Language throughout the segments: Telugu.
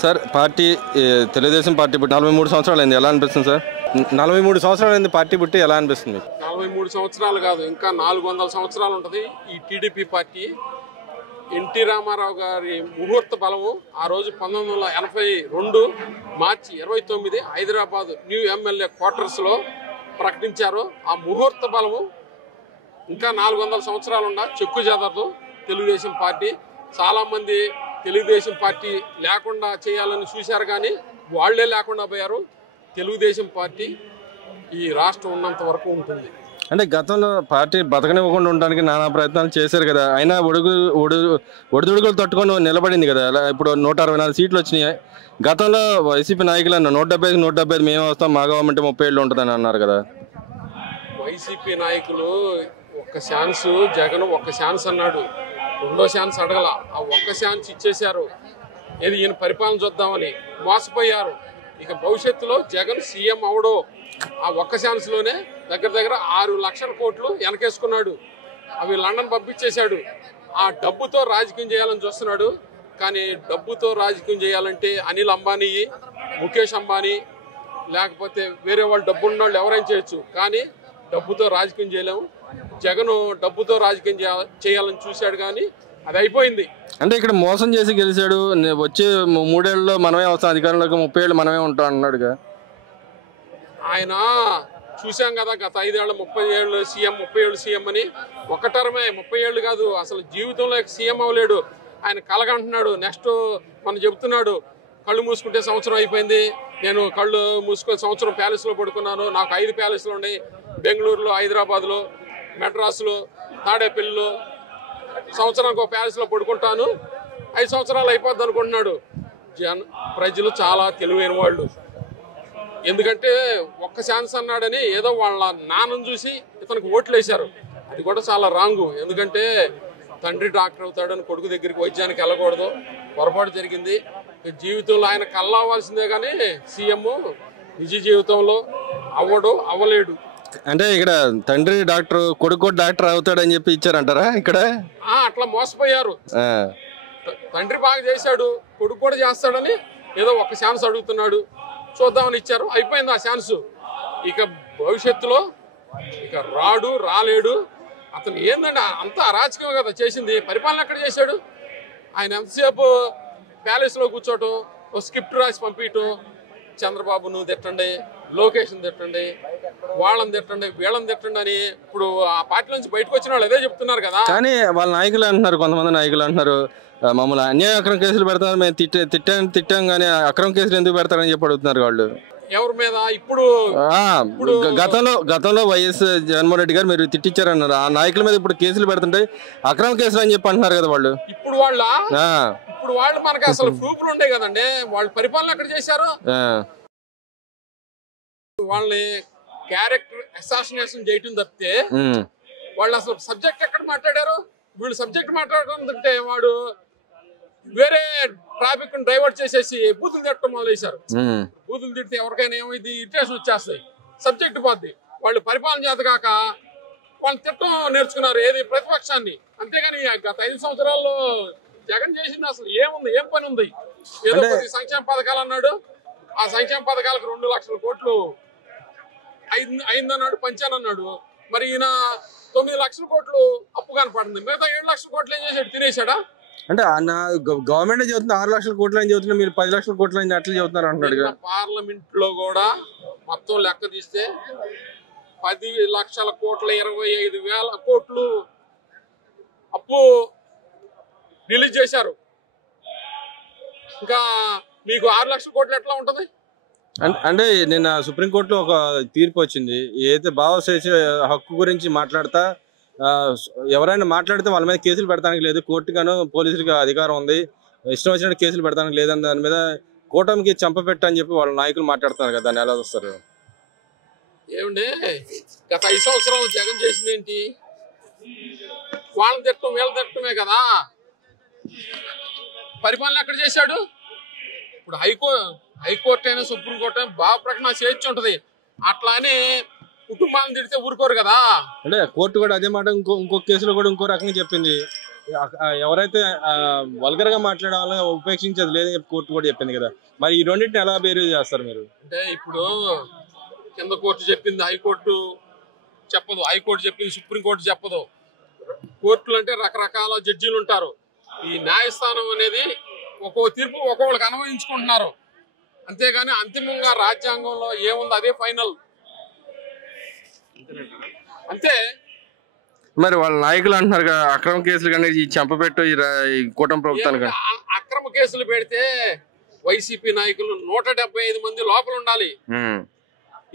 సార్ పార్టీ తెలుగుదేశం పార్టీ పుట్టి 43 సంవత్సరాలు అయింది, ఎలా అనిపిస్తుంది సార్? 43 సంవత్సరాలు అయింది పార్టీ పుట్టి, ఎలా అనిపిస్తుంది? 43 సంవత్సరాలు కాదు, ఇంకా 400 సంవత్సరాలు ఉంటుంది ఈ టీడీపీ పార్టీ. ఎన్టీ రామారావు గారి ముహూర్త బలము ఆ రోజు 1982 మార్చి 29 హైదరాబాద్ న్యూ ఎమ్మెల్యే క్వార్టర్స్లో ప్రకటించారు. ఆ ముహూర్త బలము ఇంకా 400 సంవత్సరాలు ఉన్న చెక్కు చెదరదు తెలుగుదేశం పార్టీ. చాలామంది తెలుగుదేశం పార్టీ లేకుండా చేయాలని చూశారు, కానీ వాళ్లే లేకుండా పోయారు. తెలుగుదేశం పార్టీ ఈ రాష్ట్రం ఉన్నంత వరకు ఉంటుంది. అంటే గతంలో పార్టీ బతకనివ్వకుండా ఉండడానికి నానా ప్రయత్నాలు చేశారు కదా, అయినా ఒడిదుడుకులు తట్టుకొని నిలబడింది కదా. ఇప్పుడు 164 సీట్లు వచ్చినాయి. గతంలో వైసీపీ నాయకులు అన్న 175 మేము వస్తాం, మా గవర్నమెంట్ 30 ఏళ్ళు ఉంటుందని అన్నారు కదా. వైసీపీ నాయకులు ఒక్క ఛాన్స్, జగన్ ఒక్క ఛాన్స్ అన్నాడు, రెండో ఛాన్స్ అడగల. ఆ ఒక్క ఛాన్స్ ఇచ్చేశారు. ఏది ఈయన పరిపాలన చూద్దామని మోసపోయారు. ఇక భవిష్యత్తులో జగన్ సీఎం అవడో ఆ ఒక్క ఛాన్స్లోనే దగ్గర 6 లక్షల కోట్లు వెనకేసుకున్నాడు. అవి లండన్ పంపించేశాడు. ఆ డబ్బుతో రాజకీయం చేయాలని చూస్తున్నాడు. కానీ డబ్బుతో రాజకీయం చేయాలంటే అనిల్ అంబానీ, ముఖేష్ అంబానీ, లేకపోతే వేరే వాళ్ళు డబ్బున్న వాళ్ళు ఎవరైనా చేయొచ్చు, కానీ డబ్బుతో రాజకీయం చేయలేము. జగన్ డబ్బుతో రాజకీయం చేయాలని చూశాడు, కానీ అది అయిపోయింది. అంటే ఇక్కడ మోసం చేసి గెలిచాడు. వచ్చే 3 ఏళ్ళలో మనమే వస్తాం అధికారంలోకి, 30 ఏళ్ళు మనమే ఉంటాం అన్నాడుగా. ఆయన చూసాం కదా, గత 5 ఏళ్ళు 30 ఏళ్ళు సీఎం, 30 ఏళ్ళు సీఎం అని. ఒక టర్మే 30 ఏళ్ళు కాదు, అసలు జీవితంలో సీఎం అవ్వలేడు. ఆయన కలగంటున్నాడు. నెక్స్ట్ మనం చెబుతున్నాడు, కళ్ళు మూసుకుంటే సంవత్సరం అయిపోయింది, నేను కళ్ళు మూసుకొని సంవత్సరం ప్యాలెస్లో పడుకున్నాను, నాకు 5 ప్యాలెస్లు ఉన్నాయి, బెంగళూరులో, హైదరాబాద్లో, మెడ్రాస్లో, తాడేపల్లిలో, సంవత్సరానికి ఒక ప్యాలెస్లో పడుకుంటాను, 5 సంవత్సరాలు అయిపోద్ది అనుకుంటున్నాడు. ప్రజలు చాలా తెలివైన వాళ్ళు. ఎందుకంటే ఒక్క ఛాన్స్ అన్నాడని ఏదో వాళ్ళ నాన్నను చూసి ఇతనికి ఓట్లు వేశారు. అది కూడా చాలా రాంగు. ఎందుకంటే తండ్రి డాక్టర్ అవుతాడని కొడుకు దగ్గరికి వైద్యానికి వెళ్ళకూడదు, పొరపాటు జరిగింది. జీవితంలో ఆయన కళ్ళవ్వాల్సిందే, కానీ సీఎం నిజ జీవితంలో అవ్వలేడు. అంటే ఇక్కడ తండ్రి డాక్టర్, కొడుకు డాక్టర్ అవుతాడని చెప్పి ఇచ్చారంటారా ఇక్కడ? అట్లా మోసపోయారు. తండ్రి బాగా చేశాడు, కొడుకు కూడా చేస్తాడని ఏదో ఒక ఛాన్స్ అడుగుతున్నాడు, చూద్దామని ఇచ్చారు. అయిపోయింది ఆ ఛాన్స్. ఇక భవిష్యత్తులో ఇక రాలేడు. అతను ఏందండి అంత అరాచకం కదా చేసింది. పరిపాలన ఎక్కడ చేశాడు? ఆయన ఎంతసేపు ప్యాలెస్లో కూర్చోవటం, ఓ స్క్రిప్ట్ రాసి పంపించటం, చంద్రబాబును తిట్టండి, లోకేష్ని తిట్టండి, వాళ్ళని తిట్టండి, వీళ్ళని తిట్టండి అని. ఇప్పుడు ఆ పార్టీ నుంచి బయటకు వచ్చిన వాళ్ళు అదే చెప్తున్నారు కదా. కానీ వాళ్ళ నాయకులు అంటున్నారు, కొంతమంది నాయకులు అంటున్నారు, మమ్మల్ని అన్యాయ అక్రమ కేసులు పెడతారు, మేము తిట్టాం కానీ అక్రమ కేసులు ఎందుకు పెడతారని చెప్పి అడుగుతున్నారు వాళ్ళు. ఎవరి మీద? ఇప్పుడు గతంలో వైఎస్ జగన్మోహన్ రెడ్డి గారు మీరు తిట్టించారన్నారు, ఆ నాయకుల మీద ఇప్పుడు కేసులు పెడుతుంటే అక్రమ కేసులు అని చెప్పి అంటున్నారు కదా వాళ్ళు. ఇప్పుడు వాళ్ళు మనకి అసలు ప్రూఫ్లు ఉండే కదండి. వాళ్ళు పరిపాలన ఎక్కడ చేశారు? వాళ్ళని క్యారెక్టర్ అసాసినేషన్ చేయటం తప్పితే వాళ్ళు అసలు సబ్జెక్ట్ ఎక్కడ మాట్లాడారు? వీళ్ళు సబ్జెక్ట్ మాట్లాడుతుంటే వాడు వేరే ట్రాఫిక్ డైవర్ట్ చేసేసి బూతులు తిట్టడం మొదలేశారు. బూతులు తిడితే ఎవరికైనా ఏమైంది, ఇరిటేషన్ వచ్చేస్తాయి, సబ్జెక్ట్ పోద్ది. వాళ్ళు పరిపాలన చేత కాక వాళ్ళు తిట్టడం నేర్చుకున్నారు, ఏది ప్రతిపక్షాన్ని. అంతేగాని గత 5 సంవత్సరాల్లో జగన్ చేసింది అసలు ఏముంది, ఏం పని ఉంది? ఏదో కొద్ది సంక్షేమ పథకాలు అన్నాడు, ఆ సంక్షేమ పథకాలకు 2 లక్షల కోట్లు అయిందన్నాడు, పంచానన్నాడు. మరి ఈయన 9 లక్షల కోట్లు అప్పు కనపడింది, మిగతా 7 లక్షల కోట్లు ఏం చేశాడు? తినేశాడా? అంటే గవర్నమెంట్ చెబుతుంది 6 లక్షల కోట్లు అని చెబుతున్నా, మీరు 10 లక్షల కోట్లు అని అట్లా చెబుతున్నారు అంటున్నాడు. పార్లమెంట్ లో కూడా మొత్తం లెక్క తీస్తే 10 లక్షల కోట్ల 25,000 కోట్లు అప్పు రిలీజ్ చేశారు. ఇంకా మీకు 6 లక్షల కోట్లు ఎట్లా ఉంటది? అంటే నిన్న సుప్రీంకోర్టులో ఒక తీర్పు వచ్చింది, ఏదైతే భావ స్వేచ్ఛ హక్కు గురించి మాట్లాడతా ఎవరైనా మాట్లాడితే వాళ్ళ మీద కేసులు పెడతానికి లేదు, కోర్టుగాను పోలీసులకి అధికారం ఉంది, ఇష్టం వచ్చినట్టు కేసులు పెడతానికి లేదని దాని మీద కూటమికి చంపపెట్టని చెప్పి వాళ్ళ నాయకులు మాట్లాడుతున్నారు కదా, దాన్ని ఎలా చూస్తారు? ఏమండి, గత 5 సంవత్సరాలు జగన్ చేసింది ఏంటి? వాళ్ళని తిట్టడం వీళ్ళని తిట్టడమే కదా. పరిపాలన ఎక్కడ చేశాడు? ఇప్పుడు హైకోర్టు అయినా సుప్రీంకోర్టు అయినా బాగా ప్రకటన చేయొచ్చు ఉంటది. అట్లా అని కుటుంబాలను తిడితే ఊరుకోరు కదా. అంటే కోర్టు కూడా అదే మాట ఇంకో కేసులో కూడా ఇంకో రకంగా చెప్పింది. ఎవరైతే వల్గర్ గా మాట్లాడే వాళ్ళని ఉపేక్షించేది లేదని చెప్పి కోర్టు కూడా చెప్పింది కదా, మరి ఈ రెండింటిని ఎలా బేరీ చేస్తారు మీరు? అంటే ఇప్పుడు కింద కోర్టు చెప్పింది హైకోర్టు చెప్పదు, హైకోర్టు చెప్పింది సుప్రీంకోర్టు చెప్పదు. కోర్టులు అంటే రకరకాల జడ్జీలు ఉంటారు. ఈ న్యాయస్థానం అనేది ఒక్కో తీర్పు ఒక్కొక్కరికి అన్వయించుకుంటున్నారు. అంతేగాని అంతిమంగా రాజ్యాంగంలో ఏముంది అదే ఫైనల్ అంతే. మరి వాళ్ళ నాయకులు అంటున్నారు కదా అక్రమ కేసులు కానీ ఈ చంపబెట్టు ఈ కూటమి ప్రభుత్వానికి. అక్రమ కేసులు పెడితే వైసీపీ నాయకులు 175 మంది లోపల ఉండాలి.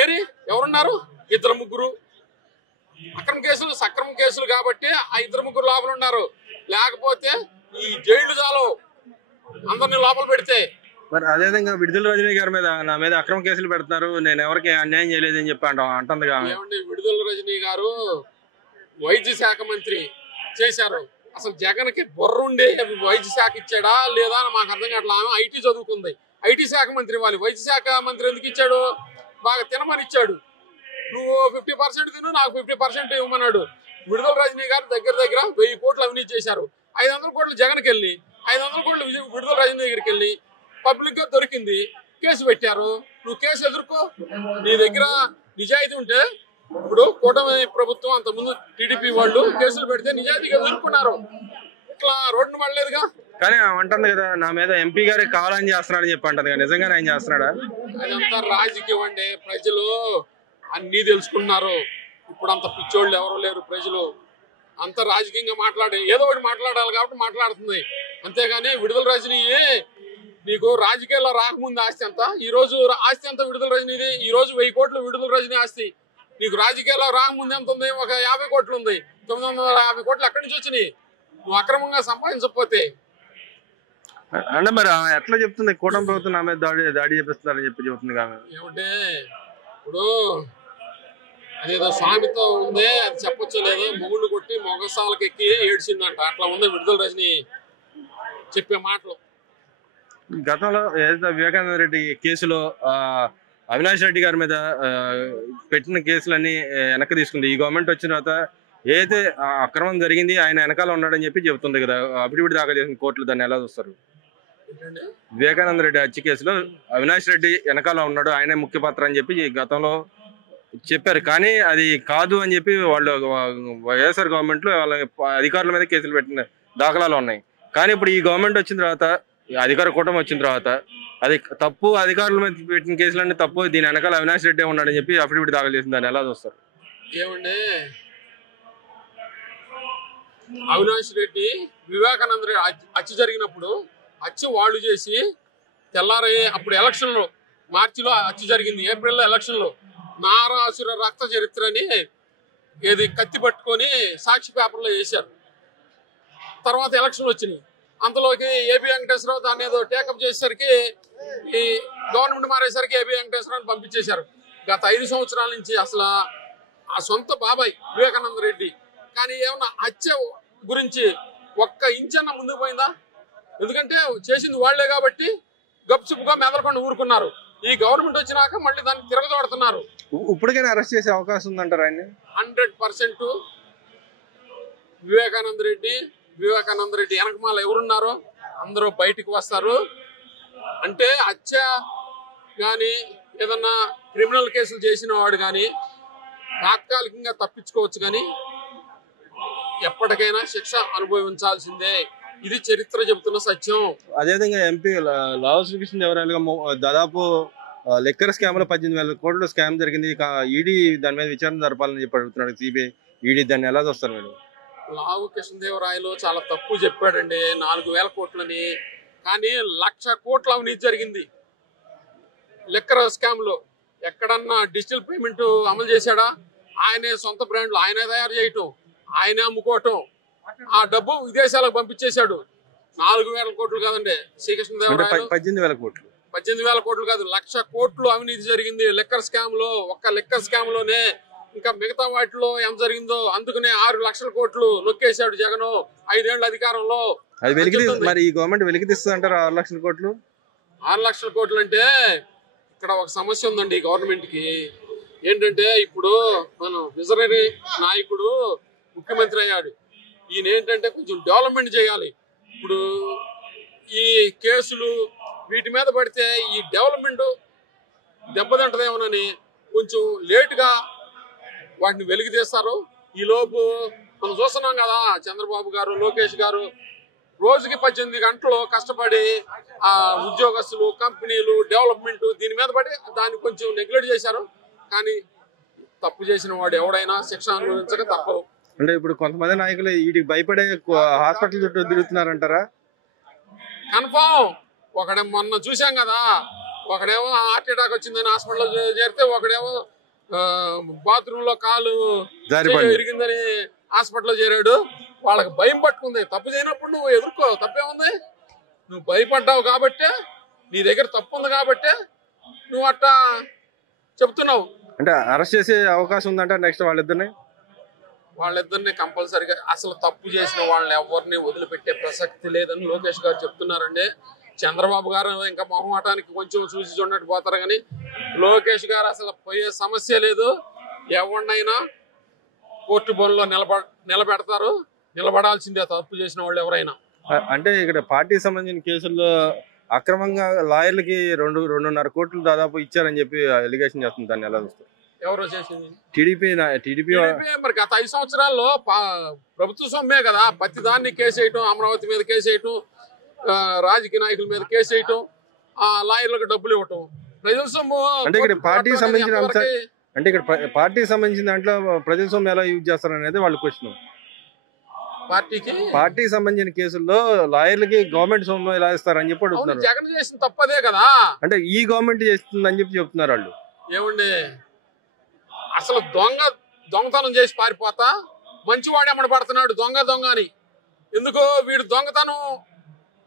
ఏరి ఎవరున్నారు? 2-3. అక్రమ కేసులు సక్రమ కేసులు కాబట్టి ఆ 2-3 లోపల ఉన్నారు. లేకపోతే ఈ జైళ్లు చాలు అందరినీ లోపల పెడితే. మరి అదేవిధంగా విడుదల రజనీ గారి మీద నా మీద అక్రమ కేసులు పెడుతున్నారు, నేను ఎవరికి అన్యాయం చేయలేదని చెప్పి అంటుంది. ఏమండి, విడుదల రజనీ గారు వైద్య శాఖ మంత్రి చేశారు. అసలు జగన్ కి బుర్ర ఉండి వైద్య శాఖ ఇచ్చాడా లేదా అని మాకు అర్థం కావట్లా. ఆమె ఐటీ చదువుకుంది, ఐటీ శాఖ మంత్రి వాళ్ళు. వైద్య శాఖ మంత్రి ఎందుకు ఇచ్చాడు? బాగా తినమని ఇచ్చాడు. నువ్వు 50% తిను, నాకు 50% ఇవ్వమన్నాడు. విడుదల రజనీ గారు దగ్గర 1000 కోట్లు అవినీతి చేశారు. 500 కోట్లు జగన్కి వెళ్ళి 500 కోట్లు విడుదల రజనీ దగ్గరికి వెళ్ళి పబ్లిక్ గా దొరికింది, కేసు పెట్టారు. నువ్వు కేసు ఎదుర్కో. నీ దగ్గర నిజాయితీ ఉంటే, ఇప్పుడు కూటమి ప్రభుత్వం అంతకుముందు టీడీపీ వాళ్ళు కేసులు పెడితే నిజాయితీగా ఎదుర్కొన్నారు. ఇట్లా రోడ్డు పడలేదుగా. కానీ అంటుంది కదా నా మీద ఎంపీ గారికి కావాలని చేస్తున్నాడని చెప్పి అంటుంది కదా, నిజంగానే ఆయన చేస్తున్నాడా? అదంతా రాజకీయం అండి. ప్రజలు అన్నీ తెలుసుకున్నారు. ఇప్పుడు అంత పిచ్చోళ్ళు ఎవరు లేరు. ప్రజలు అంత రాజకీయంగా ఏదో ఒకటి మాట్లాడాలి కాబట్టి మాట్లాడుతుంది. అంతేగాని విడుదల రజనీ నీకు రాజకీయాల్లో రాకముందు ఆస్తి ఎంత, ఈ రోజు ఆస్తి ఎంత విడుదల రజనీది? ఈ రోజు 1000 కోట్లు విడుదల రజనీ ఆస్తి. నీకు రాజకీయాల్లో రాకముందు ఎంత ఉంది? ఒక 50 కోట్లు ఉంది. 950 కోట్లు ఎక్కడి నుంచి వచ్చినాయి? నువ్వు అక్రమంగా సంపాదించకపోతే. అంటే మరి ఎట్లా చెప్తుంది కూటమి ప్రభుత్వం నా మీద దాడి చేపిస్తున్నారని చెప్పి చెబుతుంది ఆమె. ఏమంటే ఇప్పుడు అదేదో సామెత ఉంది, అది చెప్పొచ్చు లేదు. మొగుళ్ళు కొట్టి మొగసాలకు ఎక్కి ఏడ్చిందంట. అట్లా ఉంది విడుదల రజనీ చెప్పే మాటలు. గతంలో ఏదైతే వివేకానంద రెడ్డి కేసులో అవినాష్ రెడ్డి గారి మీద పెట్టిన కేసులన్నీ వెనక్కి తీసుకుంది. ఈ గవర్నమెంట్ వచ్చిన తర్వాత ఏదైతే అక్రమం జరిగింది ఆయన వెనకాల ఉన్నాడని చెప్పి చెబుతుంది కదా, అఫిడవిట్ దాఖలు చేసిన కోర్టులు దాన్ని ఎలా చూస్తారు? వివేకానంద రెడ్డి హత్య కేసులో అవినాష్ రెడ్డి వెనకాల ఉన్నాడు, ఆయనే ముఖ్య పాత్ర అని చెప్పి గతంలో చెప్పారు. కానీ అది కాదు అని చెప్పి వాళ్ళు వైఎస్ఆర్ గవర్నమెంట్ లో వాళ్ళ అధికారుల మీద కేసులు పెట్టిన దాఖలాలు ఉన్నాయి. కానీ ఇప్పుడు ఈ గవర్నమెంట్ వచ్చిన తర్వాత, అధికార కూటమి వచ్చిన తర్వాత అది తప్పు, అధికారుల మీద పెట్టిన కేసులన్నీ తప్పు, దీని వెనకాల అవినాష్ రెడ్డి ఉన్నాడని చెప్పి అఫిడవిట్ దాఖలు చేసింది. దాన్ని ఎలా చూస్తారు? ఏమండి, అవినాష్ రెడ్డి వివేకానంద రెడ్డి హత్య జరిగినప్పుడు హత్య వాళ్ళు చేసి తెల్లారి అప్పుడు ఎలక్షన్లో మార్చిలో హత్య జరిగింది, ఏప్రిల్లో ఎలక్షన్లో నారాసుర రక్త చరిత్ర అని ఏది కత్తి పట్టుకొని సాక్షి పేపర్లో వేశారు. తర్వాత ఎలక్షన్లు వచ్చినాయి. అంతలోకి ఏబి వెంకటేశ్వరరావు దాన్ని ఏదో టేకప్ చేసేసరికి ఈ గవర్నమెంట్ మారేసరికి ఏబి వెంకటేశ్వరరావుని పంపించేశారు. గత 5 సంవత్సరాల నుంచి అసలు ఆ సొంత బాబాయ్ వివేకానంద రెడ్డి కానీ ఏమన్నా హత్య గురించి ఒక్క ఇంచన్న ముందుకు పోయిందా? ఎందుకంటే చేసింది వాళ్లే కాబట్టి గప్చుపుగా మెదలకుండా ఊరుకున్నారు. ఈ గవర్నమెంట్ వచ్చినాక మళ్ళీ దాన్ని తిరగదోడుతున్నారు. ఇప్పటికైనా అరెస్ట్ చేసే అవకాశం ఉందంటారు ఆయన? 100% వివేకానంద రెడ్డి వెనకమాల ఎవరున్నారో అందరూ బయటికి వస్తారు. అంటే హత్య కానీ ఏదన్నా క్రిమినల్ కేసులు చేసిన వాడు కానీ తాత్కాలికంగా తప్పించుకోవచ్చు, కానీ ఎప్పటికైనా శిక్ష అనుభవించాల్సిందే. ఇది చరిత్ర చెబుతున్న సత్యం. అదేవిధంగా ఎంపీ లావు శ్రీకృష్ణదేవరాయలుగా దాదాపు లెక్కర్ స్కామ్ లో 18,000 కోట్ల స్కామ్ జరిగింది. ఈడీ దాని మీద విచారణ జరపాలని చెప్పి అడుగుతున్నాడు సిబిఐ, ఈడీ. దాన్ని ఎలా చూస్తారు మీరు? లావు కృష్ణదేవరాయలు చాలా తప్పు చెప్పాడండి, 4,000 కోట్లని. కానీ 1,00,000 కోట్ల అవినీతి జరిగింది లెక్కర్ స్కామ్ లో. ఎక్కడన్నా డిజిటల్ పేమెంట్ అమలు చేశాడా? ఆయనే సొంత బ్రాండ్లు ఆయనే తయారు చేయటం, ఆయనే అమ్ముకోవటం, ఆ డబ్బు విదేశాలకు పంపించేశాడు. 4,000 కోట్లు కాదండి శ్రీకృష్ణదేవరాయలు, 18,000 కోట్లు. 18,000 కోట్లు కాదు, 1,00,000 కోట్లు అవినీతి జరిగింది లెక్కర్ స్కామ్ లో. ఒక్క లెక్కర్ స్కామ్ లోనే. ఇంకా మిగతా వాటిలో ఎంత జరిగిందో అందుకనే 6 లక్షల కోట్లు నొక్కేశాడు జగన్ 5 ఏళ్ల అధికారంలో. అది మరి ఈ గవర్నమెంట్ వెలికితీస్తుంది అంటారు 6 లక్షల కోట్లు? 6 లక్షల కోట్లు అంటే ఇక్కడ ఒక సమస్య ఉందండి గవర్నమెంట్ కి. ఏంటంటే ఇప్పుడు మనం విజనరీ నాయకుడు ముఖ్యమంత్రి అయ్యాడు. ఈయన ఏంటంటే కొంచెం డెవలప్మెంట్ చేయాలి. ఇప్పుడు ఈ కేసులు వీటి మీద పడితే ఈ డెవలప్మెంట్ దెబ్బతింటదేమోనని కొంచెం లేటుగా వాటిని వెలికి తీస్తారు. ఈలోపు మనం చూస్తున్నాం కదా, చంద్రబాబు గారు, లోకేష్ గారు రోజుకి 18 గంటలు కష్టపడి ఆ ఉద్యోగస్తులు, కంపెనీలు, డెవలప్మెంట్ దీని మీద పడి దాన్ని కొంచెం నెగ్లెక్ట్ చేశారు. కానీ తప్పు చేసిన వాడు ఎవడైనా శిక్ష అనుభవించక తప్పదు. అంటే ఇప్పుడు కొంతమంది నాయకులు వీటికి భయపడే హాస్పిటల్ చుట్టూ తిరుగుతున్నారంటారా? కన్ఫామ్. ఒకడే మొన్న చూసాం కదా, ఒకడేమో హార్ట్ అటాక్ వచ్చిందని హాస్పిటల్లో చేరితే, ఒకడేమో బాత్రూమ్ లో కాలు ఇరిగిందని హాస్పిటల్లో చేరాడు. వాళ్ళకి భయం పట్టుకుంది. తప్పు చేయనప్పుడు నువ్వు ఎదుర్కో, తప్పేముంది? నువ్వు భయపడ్డావు కాబట్టే, నీ దగ్గర తప్పు ఉంది కాబట్టే నువ్వు అట్టా చెప్తున్నావు. అంటే అరెస్ట్ చేసే అవకాశం ఉందంట నెక్స్ట్ వాళ్ళిద్దరిని కంపల్సరిగా. అసలు తప్పు చేసిన వాళ్ళని ఎవరిని వదిలిపెట్టే ప్రసక్తి లేదని లోకేష్ గారు చెప్తున్నారండి. చంద్రబాబు గారు ఇంకా మొహమాటానికి కొంచెం చూసి చూడట్టు పోతారు, కానీ లోకేష్ గారు అసలు పోయే సమస్య లేదు. ఎవరినైనా కోర్టు బోన్లో నిలబెడతారు, నిలబడాల్సిందే తప్పు చేసిన వాళ్ళు ఎవరైనా. అంటే ఇక్కడ పార్టీకి సంబంధించిన కేసుల్లో అక్రమంగా లాయర్లకి 2.5 కోట్లు దాదాపు ఇచ్చారని చెప్పి ఎలిగేషన్ చేస్తుంది. దాన్ని ఎలా చూస్తారు? ఎవరో చేసింది? టీడీపీ. మరి గత 5 సంవత్సరాల్లో ప్రభుత్వ సొమ్మే కదా, ప్రతి దాన్ని కేసు వేయటం, అమరావతి మీద కేసు వేయటం, రాజకీయ నాయకుల మీద కేసు వేయటం, ఆ లాయర్లకు డబ్బులు ఇవ్వటం, ప్రజల సొమ్ము. అంటే ఇక్కడ పార్టీకి సంబంధించిన పార్టీకి సంబంధించిన దాంట్లో ప్రజల సొమ్ము ఎలా యూజ్ చేస్తారు అనేది వాళ్ళ క్వశ్చన్. పార్టీకి సంబంధించిన కేసుల్లో లాయర్లకి గవర్నమెంట్ సొమ్ము ఎలా ఇస్తారని చెప్పి అడుగుతున్నారు. జగన్ చేసిన తప్పదే కదా. అంటే ఈ గవర్నమెంట్ చేస్తుందని చెప్పి చెప్తున్నారు వాళ్ళు. ఏమండి, అసలు దొంగతనం చేసి పారిపోతా మంచివాడు ఎమ్మడ పడుతున్నాడు దొంగ అని. ఎందుకు? వీడు దొంగతనం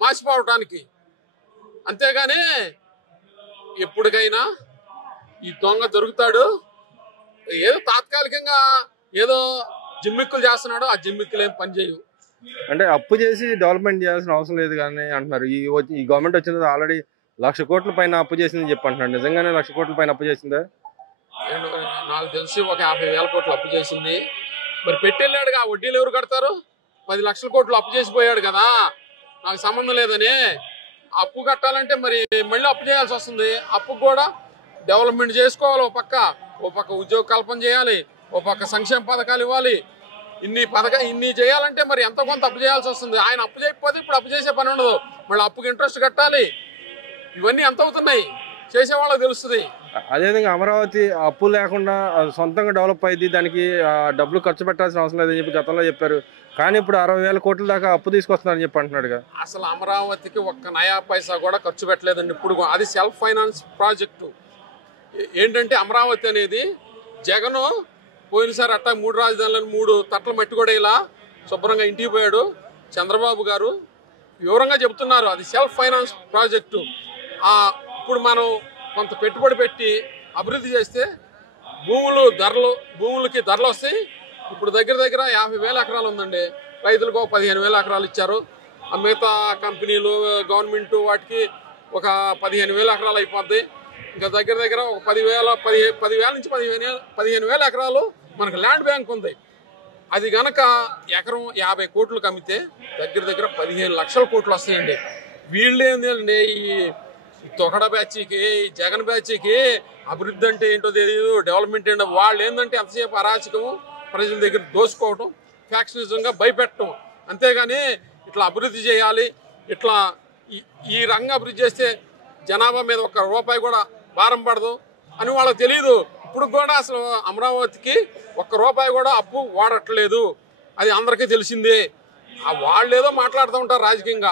మాసిపోవటానికి. అంతేగాని ఎప్పటికైనా ఈ దొంగ దొరుకుతాడు. ఏదో తాత్కాలికంగా ఏదో జిమ్మిక్కులు చేస్తున్నాడు, ఆ జిమ్మిక్కులు ఏం పనిచేయవు. అంటే అప్పు చేసి డెవలప్మెంట్ చేయాల్సిన అవసరం లేదు కానీ అంటున్నారు. ఈ గవర్నమెంట్ వచ్చిన ఆల్రెడీ 1,00,000 కోట్ల పైన అప్పు చేసిందని చెప్పి అంటున్నారు. నిజంగానే 1,00,000 కోట్ల పైన అప్పు చేసిందా? నాకు తెలిసి ఒక 50,000 కోట్లు అప్పు చేసింది. మరి పెట్టెళ్ళాడుగా, వడ్డీలు ఎవరు కడతారు? 10 లక్షల కోట్లు అప్పు చేసిపోయాడు కదా, నాకు సంబంధం లేదని. అప్పు కట్టాలంటే మరి మళ్ళీ అప్పు చేయాల్సి వస్తుంది. అప్పుకు కూడా డెవలప్మెంట్ చేసుకోవాలి. ఓ పక్క ఉద్యోగ కల్పన చేయాలి, ఓ పక్క సంక్షేమ పథకాలు ఇవ్వాలి. ఇన్ని చేయాలంటే మరి ఎంతో కొంత అప్పు చేయాల్సి వస్తుంది. ఆయన అప్పు చేయకపోతే ఇప్పుడు అప్పు చేసే పని ఉండదు. మళ్ళీ అప్పుకి ఇంట్రెస్ట్ కట్టాలి. ఇవన్నీ ఎంత అవుతున్నాయి చేసేవాళ్ళకి తెలుస్తుంది. అదేవిధంగా అమరావతి అప్పు లేకుండా సొంతంగా డెవలప్ అయింది, దానికి డబ్బులు ఖర్చు పెట్టాల్సిన అవసరం లేదని చెప్పి గతంలో చెప్పారు. కానీ ఇప్పుడు 60,000 కోట్ల దాకా అప్పు తీసుకొస్తున్నారని చెప్పి అంటున్నాడుగా. అసలు అమరావతికి ఒక్క నయా పైసా కూడా ఖర్చు పెట్టలేదండి ఇప్పుడు. అది సెల్ఫ్ ఫైనాన్స్ ప్రాజెక్టు. ఏంటంటే అమరావతి అనేది జగన్ పోయినసారి అట్టా 3 రాజధానులను 3 తట్ల మట్టి కూడా ఇలా శుభ్రంగా ఇంటికి పోయాడు. చంద్రబాబు గారు వివరంగా చెబుతున్నారు అది సెల్ఫ్ ఫైనాన్స్ ప్రాజెక్టు. ఇప్పుడు మనం కొంత పెట్టుబడి పెట్టి అభివృద్ధి చేస్తే భూములకి ధరలు వస్తాయి. ఇప్పుడు దగ్గర 50,000 ఎకరాలు ఉందండి. రైతులకు 15,000 ఎకరాలు ఇచ్చారు. ఆ మిగతా కంపెనీలు, గవర్నమెంట్ వాటికి ఒక 15,000 ఎకరాలు అయిపోద్ది. ఇంకా దగ్గర ఒక 10,000 నుంచి 15,000 ఎకరాలు మనకు ల్యాండ్ బ్యాంక్ ఉంది. అది గనక ఎకరం 50 కోట్లకు అమ్మితే దగ్గర 15 లక్షల కోట్లు వస్తాయండి. వీళ్ళు ఏంటండి, ఈ తొకడ బ్యాచ్కి, జగన్ బ్యాచ్కి అభివృద్ధి అంటే ఏంటో తెలియదు, డెవలప్మెంట్ ఏంటో. వాళ్ళు ఏంటంటే ఎంతసేపు అరాచకము, ప్రజల దగ్గర దోసుకోవటం, ఫ్యాక్షనిజంగా భయపెట్టడం. అంతేగాని ఇట్లా అభివృద్ధి చేయాలి, ఇట్లా ఈ రంగం అభివృద్ధి చేస్తే జనాభా మీద 1 రూపాయి కూడా భారం పడదు అని వాళ్ళకి తెలియదు. ఇప్పుడు కూడా అసలు అమరావతికి 1 రూపాయి కూడా అప్పు వాడట్లేదు, అది అందరికీ తెలిసిందే. వాళ్ళేదో మాట్లాడుతూ ఉంటారు రాజకీయంగా.